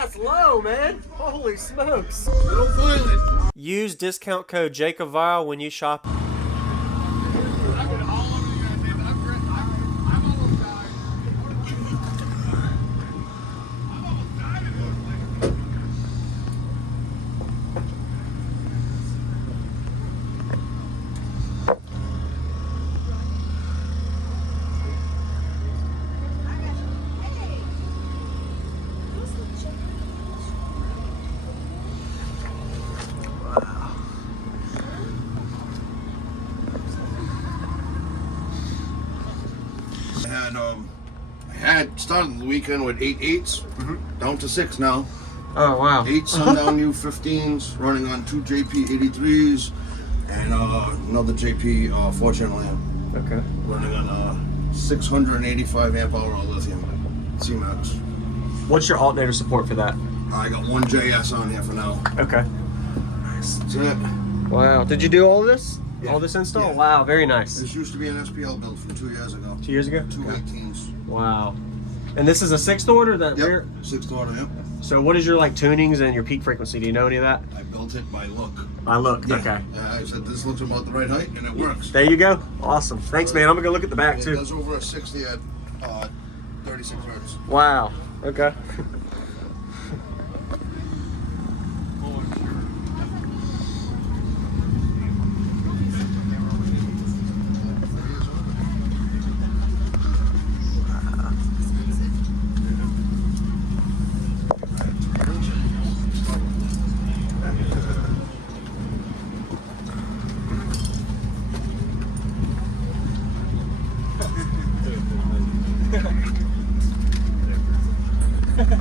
That's low, man. Holy smokes. Don't find it. Use discount code JacobViral when you shop. I had started the weekend with 8 8s, down to 6 now. Oh, wow. 8 Sundown U15s, running on 2 JP83s, and another JP fortunately Okay. running on 685 amp hour lithium C-Max. What's your alternator support for that? I got 1 JS on here for now. Okay. That's it. Wow. Did you do all of this? Yeah. All this install? Yeah. Wow, very nice. This used to be an SPL build from 2 years ago. 2 years ago? 2 18s. Wow. And this is a 6th order? That Yep. rear? 6th order, yep. So what is your like tunings and your peak frequency? Do you know any of that? I built it by look. I looked. Okay. Yeah, I said this looks about the right height, and it works. There you go. Awesome. Thanks, man. I'm gonna go look at the back It too. does over a 60 at 36 hertz. Wow. Okay. That's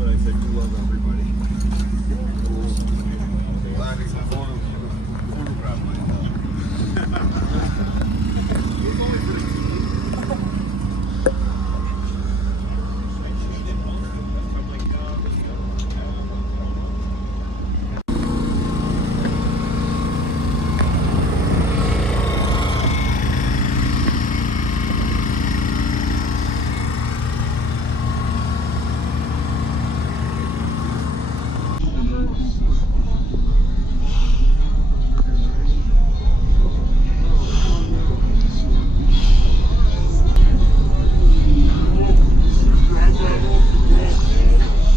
what I said. We love everybody. Glad he's photograph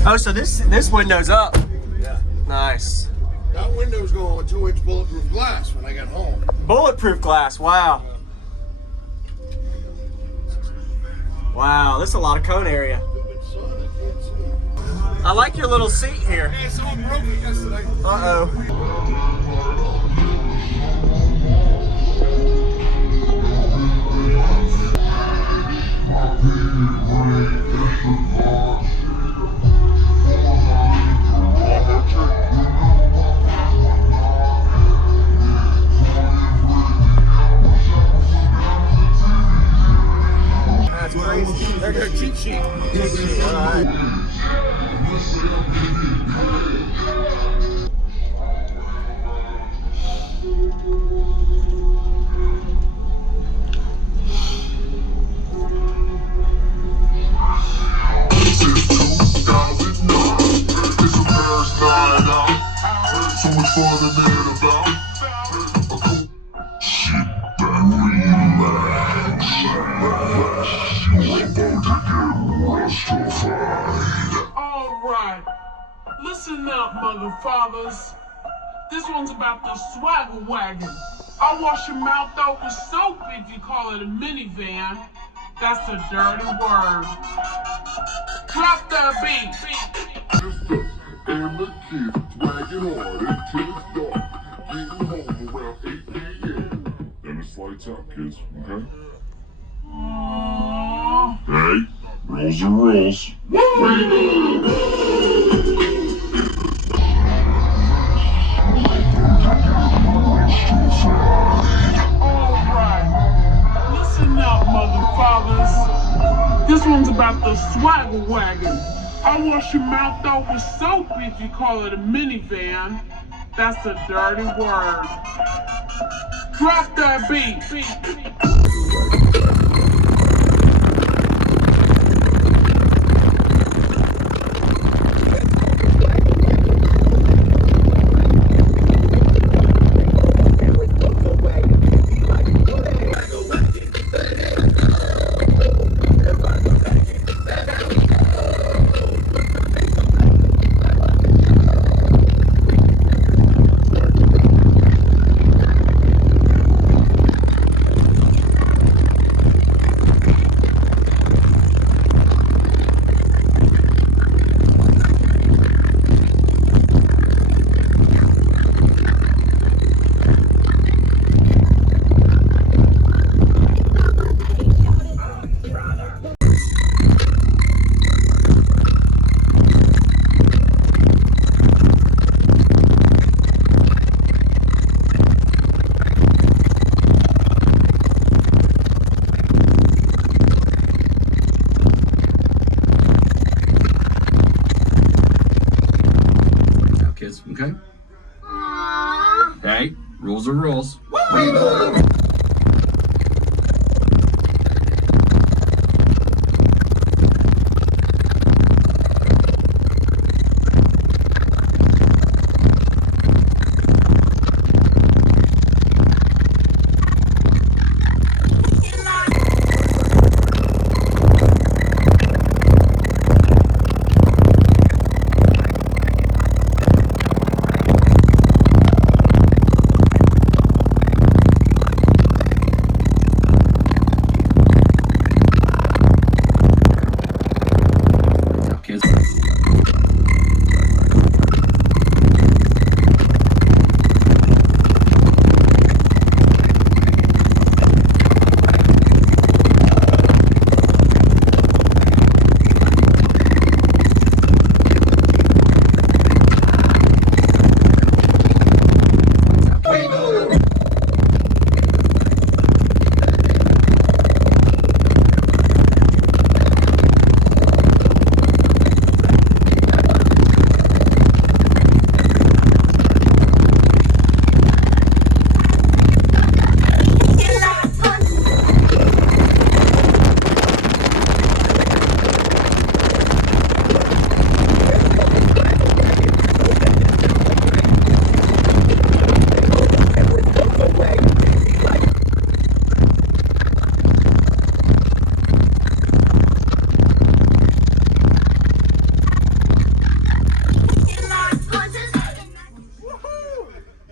Oh, so this window's up. Yeah. Nice. That window's going with 2-inch bulletproof glass when I get home. Bulletproof glass. Wow. Wow, this is a lot of cone area. I like your little seat here. Hey, someone broke it yesterday. Uh-oh. That's crazy. They're their cheat sheet. All right. So much fun to man about. Sit back, relax. You're about to get rustified. Alright, listen up, mother fathers. This one's about the swagger wagon. I wash your mouth out with soap if you call it a minivan. That's a dirty word. Drop that beat. And the kids wagging hard until it's dark. Getting home around 8 p.m. Then it's lights out, kids, okay? Aww. Hey, rules are rules. Alright, listen up, mother fathers. This one's about the swagger wagon. I wash your mouth out with soap if you call it a minivan. That's a dirty word. Drop that beat. Rules are rules. Kids.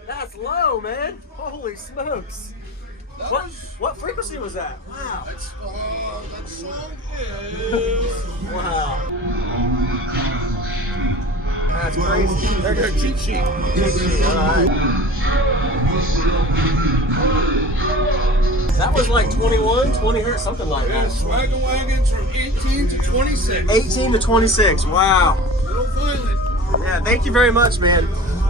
That's low, man. Holy smokes. What frequency was that? Wow. That song Wow. That's crazy. They're cheat sheet. Alright. That was like 21, 20 hertz, something like Yeah, that. Swagger wagons from 18 to 26. 18 to 26. Wow. Little violent. Yeah, thank you very much, man.